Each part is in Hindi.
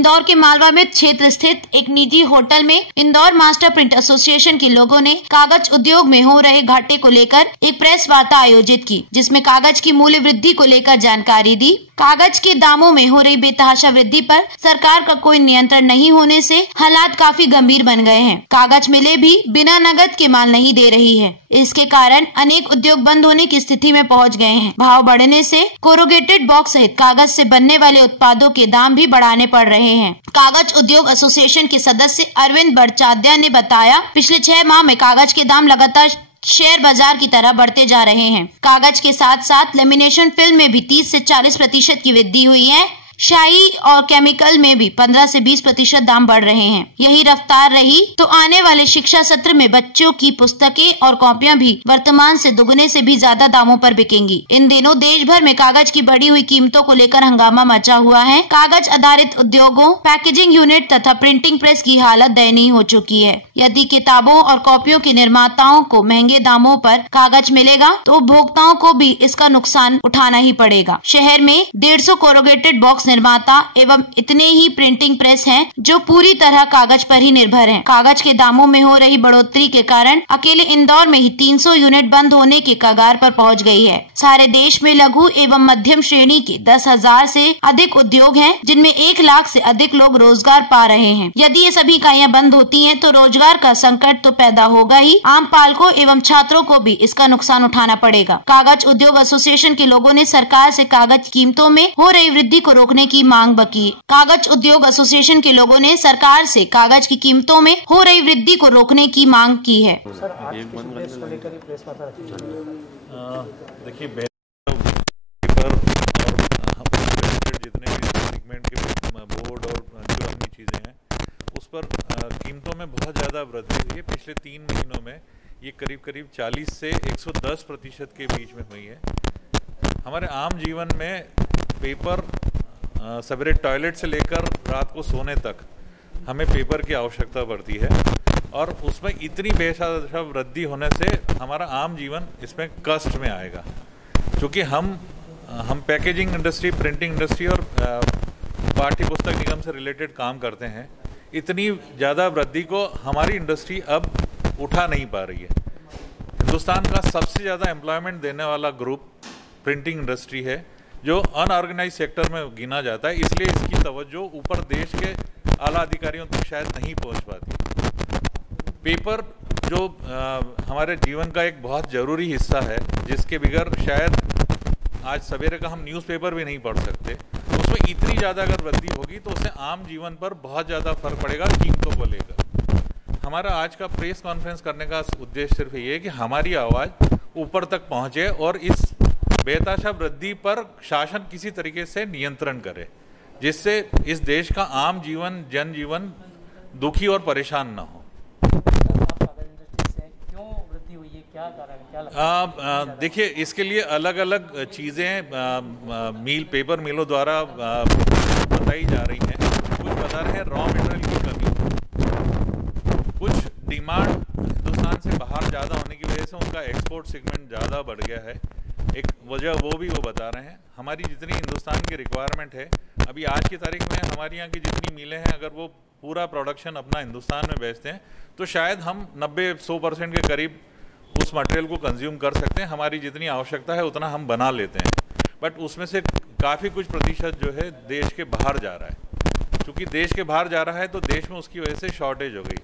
इंदौर के मालवा में क्षेत्र स्थित एक निजी होटल में इंदौर मास्टर प्रिंट एसोसिएशन के लोगों ने कागज उद्योग में हो रहे घाटे को लेकर एक प्रेस वार्ता आयोजित की, जिसमें कागज की मूल्य वृद्धि को लेकर जानकारी दी। कागज के दामों में हो रही बेतहाशा वृद्धि पर सरकार का कोई नियंत्रण नहीं होने से हालात काफी गंभीर बन गए हैं। कागज मिलें भी बिना नकद के माल नहीं दे रही है। इसके कारण अनेक उद्योग बंद होने की स्थिति में पहुंच गए हैं। भाव बढ़ने से कोरोगेटेड बॉक्स सहित कागज से बनने वाले उत्पादों के दाम भी बढ़ाने पड़ रहे हैं। कागज उद्योग एसोसिएशन के सदस्य अरविंद बड़चाद्या ने बताया, पिछले 6 माह में कागज के दाम लगातार शेयर बाजार की तरह बढ़ते जा रहे हैं। कागज के साथ साथ लेमिनेशन फिल्म में भी 30 से 40% की वृद्धि हुई है। शाही और केमिकल में भी 15 से 20% दाम बढ़ रहे हैं। यही रफ्तार रही तो आने वाले शिक्षा सत्र में बच्चों की पुस्तकें और कॉपियां भी वर्तमान से दुगने से भी ज्यादा दामों पर बिकेंगी। इन दिनों देश भर में कागज की बढ़ी हुई कीमतों को लेकर हंगामा मचा हुआ है। कागज आधारित उद्योगों, पैकेजिंग यूनिट तथा प्रिंटिंग प्रेस की हालत दयनीय हो चुकी है। यदि किताबों और कॉपियों के निर्माताओं को महंगे दामों पर कागज मिलेगा तो उपभोक्ताओं को भी इसका नुकसान उठाना ही पड़ेगा। शहर में 150 कोरोगेटेड बॉक्स निर्माता एवं इतने ही प्रिंटिंग प्रेस हैं जो पूरी तरह कागज पर ही निर्भर हैं। कागज के दामों में हो रही बढ़ोतरी के कारण अकेले इंदौर में ही 300 यूनिट बंद होने के कगार पर पहुंच गई है। सारे देश में लघु एवं मध्यम श्रेणी के 10,000 से अधिक उद्योग हैं, जिनमें 1 लाख से अधिक लोग रोजगार पा रहे हैं। यदि ये सभी इकाइयां बंद होती हैं तो रोजगार का संकट तो पैदा होगा ही, आम पालकों एवं छात्रों को भी इसका नुकसान उठाना पड़ेगा। कागज उद्योग एसोसिएशन के लोगों ने सरकार से कागज कीमतों में हो रही वृद्धि को रोकने की मांग की। कागज उद्योग एसोसिएशन के लोगों ने सरकार से कागज की कीमतों में हो रही वृद्धि को रोकने की मांग की है। देखिए, जितने भी सेगमेंट के बोर्ड और जो अपनी चीजें हैं उस पर कीमतों में बहुत ज्यादा वृद्धि हुई है। पिछले 3 महीनों में ये करीब 40 से 110% के बीच में हुई है। हमारे आम जीवन में पेपर, सवेरे टॉयलेट से लेकर रात को सोने तक हमें पेपर की आवश्यकता पड़ती है और उसमें इतनी बेतहाशा वृद्धि होने से हमारा आम जीवन इसमें कष्ट में आएगा। क्योंकि हम पैकेजिंग इंडस्ट्री, प्रिंटिंग इंडस्ट्री और पाठ्य पुस्तक निगम से रिलेटेड काम करते हैं। इतनी ज़्यादा वृद्धि को हमारी इंडस्ट्री अब उठा नहीं पा रही है। हिंदुस्तान का सबसे ज़्यादा एम्प्लॉयमेंट देने वाला ग्रुप प्रिंटिंग इंडस्ट्री है, जो अनऑर्गेनाइज सेक्टर में गिना जाता है। इसलिए इसकी तवज्जो ऊपर देश के आला अधिकारियों तक शायद नहीं पहुंच पाती। पेपर जो हमारे जीवन का एक बहुत ज़रूरी हिस्सा है, जिसके बगैर शायद आज सवेरे का हम न्यूज़पेपर भी नहीं पढ़ सकते, तो उसमें इतनी ज़्यादा अगर वृद्धि होगी तो उससे आम जीवन पर बहुत ज़्यादा फर्क पड़ेगा कीमतों को लेकर। हमारा आज का प्रेस कॉन्फ्रेंस करने का उद्देश्य सिर्फ ये है कि हमारी आवाज़ ऊपर तक पहुँचे और इस बेतहाशा वृद्धि पर शासन किसी तरीके से नियंत्रण करे, जिससे इस देश का आम जीवन, जनजीवन दुखी और परेशान न हो। क्यों वृद्धि हुई है, क्या कारण, क्या लगता है? देखिए, इसके लिए अलग अलग चीज़ें पेपर मिलों द्वारा बताई जा रही हैं। कुछ बता रहे हैं रॉ मटेरियल की कमी, कुछ डिमांड हिंदुस्तान से बाहर ज़्यादा होने की वजह से उनका एक्सपोर्ट सेगमेंट ज़्यादा बढ़ गया है। एक वजह वो बता रहे हैं। हमारी जितनी हिंदुस्तान की रिक्वायरमेंट है, अभी आज की तारीख में हमारे यहाँ की जितनी मिलें हैं, अगर वो पूरा प्रोडक्शन अपना हिंदुस्तान में बेचते हैं तो शायद हम 90-100% के करीब उस मटेरियल को कंज्यूम कर सकते हैं। हमारी जितनी आवश्यकता है उतना हम बना लेते हैं, बट उसमें से काफ़ी कुछ प्रतिशत जो है देश के बाहर जा रहा है। चूँकि देश के बाहर जा रहा है तो देश में उसकी वजह से शॉर्टेज हो गई।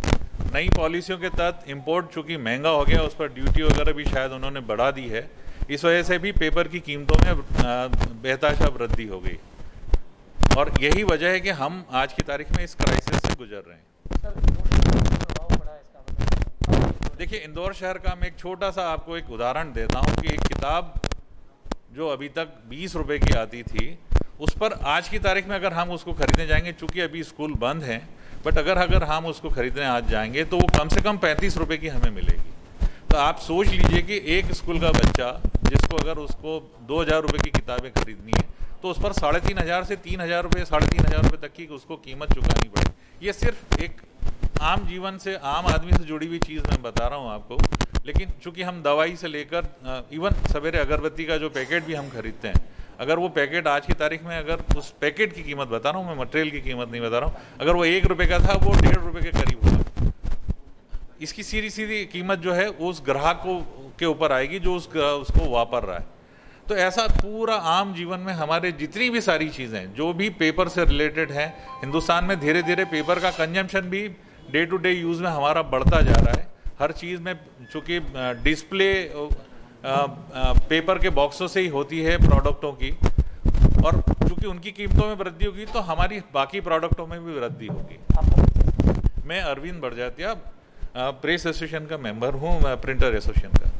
नई पॉलिसियों के तहत इम्पोर्ट चूँकि महंगा हो गया, उस पर ड्यूटी वगैरह भी शायद उन्होंने बढ़ा दी है। इस वजह से भी पेपर की कीमतों में बेतहाशा वृद्धि हो गई और यही वजह है कि हम आज की तारीख में इस क्राइसिस से गुजर रहे हैं। देखिए, इंदौर शहर का मैं एक छोटा सा आपको एक उदाहरण देता हूं कि एक किताब जो अभी तक 20 रुपए की आती थी, उस पर आज की तारीख में अगर हम उसको खरीदने जाएंगे, चूँकि अभी स्कूल बंद हैं, बट अगर हम उसको खरीदने आज जाएंगे तो वो कम से कम 35 रुपये की हमें मिलेगी। तो आप सोच लीजिए कि एक स्कूल का बच्चा जिसको अगर उसको 2,000 रुपये की किताबें खरीदनी है तो उस पर 3,500 से 3,000 रुपये, 3,500 रुपये तक की उसको कीमत चुकानी पड़ेगी। ये सिर्फ एक आम जीवन से, आम आदमी से जुड़ी हुई चीज़ मैं बता रहा हूँ आपको। लेकिन चूंकि हम दवाई से लेकर इवन सवेरे अगरबत्ती का जो पैकेट भी हम खरीदते हैं, अगर वो पैकेट आज की तारीख में, अगर उस पैकेट की कीमत बता रहा हूँ मैं, मटेरियल की कीमत नहीं बता रहा हूँ, अगर वो 1 रुपये का था वो 1.5 रुपये के करीब होगा। इसकी सीधी कीमत जो है उस ग्राहक के ऊपर आएगी जो उसको वापर रहा है। तो ऐसा पूरा आम जीवन में हमारे जितनी भी सारी चीज़ें जो भी पेपर से रिलेटेड हैं, हिंदुस्तान में धीरे धीरे पेपर का कंजम्पशन भी डे टू डे यूज़ में हमारा बढ़ता जा रहा है। हर चीज़ में चूँकि डिस्प्ले पेपर के बॉक्सों से ही होती है प्रोडक्टों की, और चूँकि उनकी कीमतों में वृद्धि होगी तो हमारी बाकी प्रोडक्टों में भी वृद्धि होगी। मैं अरविंद बड़जात्या, प्रेस एसोसिएशन का मेंबर हूँ, प्रिंटर एसोसिएशन का।